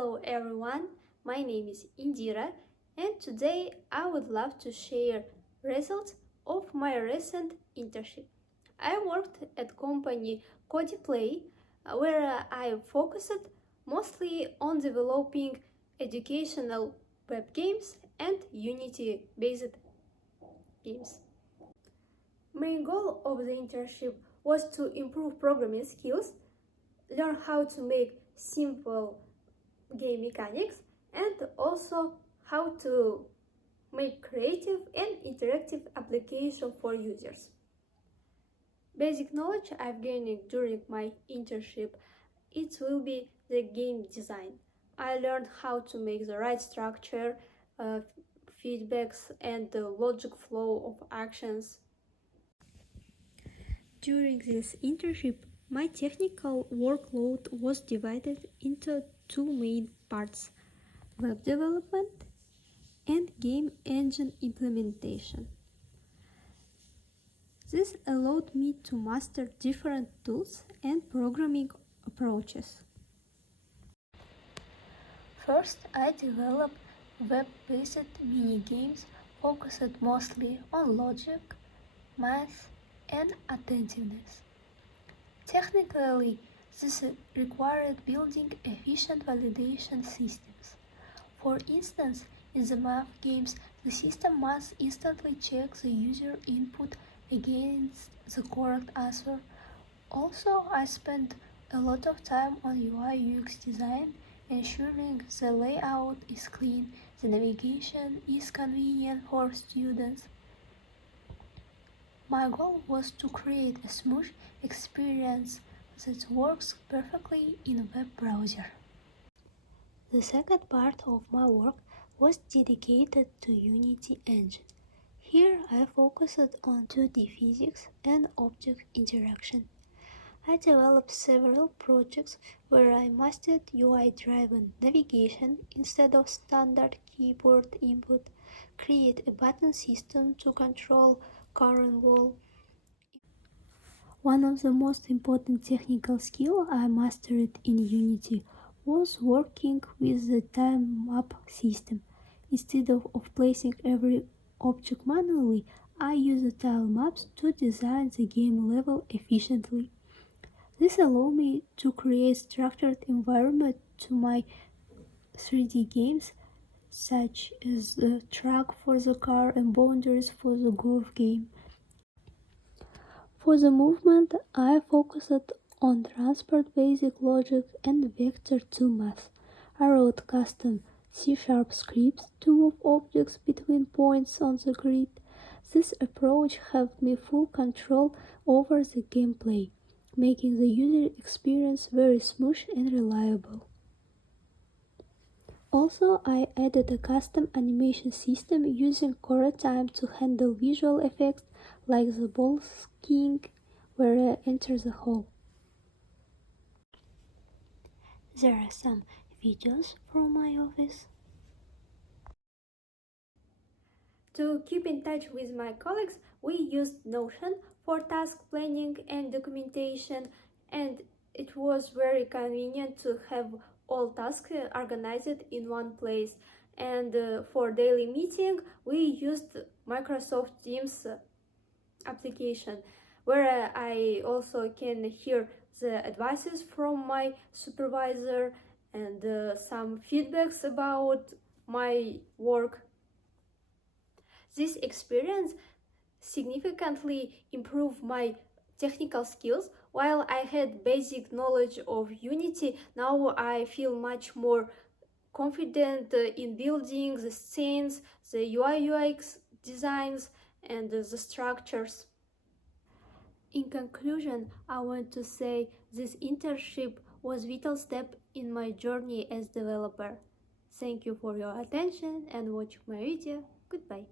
Hello everyone, my name is Indira and today I would love to share results of my recent internship. I worked at company Codeplay where I focused mostly on developing educational web games and Unity-based games. Main goal of the internship was to improve programming skills, learn how to make simple game mechanics, and also how to make creative and interactive application for users. Basic knowledge I've gained during my internship, it will be the game design. I learned how to make the right structure, feedbacks, and the logic flow of actions. During this internship, my technical workload was divided into two main parts: web development and game engine implementation. This allowed me to master different tools and programming approaches. First, I developed web-based mini-games focused mostly on logic, math, and attentiveness. Technically, this required building efficient validation systems. For instance, in the math games, the system must instantly check the user input against the correct answer. Also, I spent a lot of time on UI/UX design, ensuring the layout is clean, the navigation is convenient for students. My goal was to create a smooth experience that works perfectly in a web browser. The second part of my work was dedicated to Unity engine. Here I focused on 2D physics and object interaction. I developed several projects where I mastered UI-driven navigation instead of standard keyboard input, create a button system to control car and wall. One of the most important technical skills I mastered in Unity was working with the time map system. Instead of placing every object manually, I use the tile maps to design the game level efficiently. This allowed me to create structured environment to my 3D games, such as the track for the car and boundaries for the golf game. For the movement, I focused on transport basic logic and vector-2 math. I wrote custom C# scripts to move objects between points on the grid. This approach helped me full control over the gameplay, making the user experience very smooth and reliable. Also, I added a custom animation system using time to handle visual effects like the ball skiing where I enter the hole. There are some videos from my office. To keep in touch with my colleagues, we used Notion for task planning and documentation, and it was very convenient to have all tasks organized in one place. And for daily meeting, we used Microsoft Teams application, where I also can hear the advices from my supervisor and some feedbacks about my work. This experience significantly improved my technical skills. While I had basic knowledge of Unity, now I feel much more confident in building the scenes, the UI/UX designs, and the structures. In conclusion, I want to say this internship was a vital step in my journey as developer. Thank you for your attention and watching my video. Goodbye.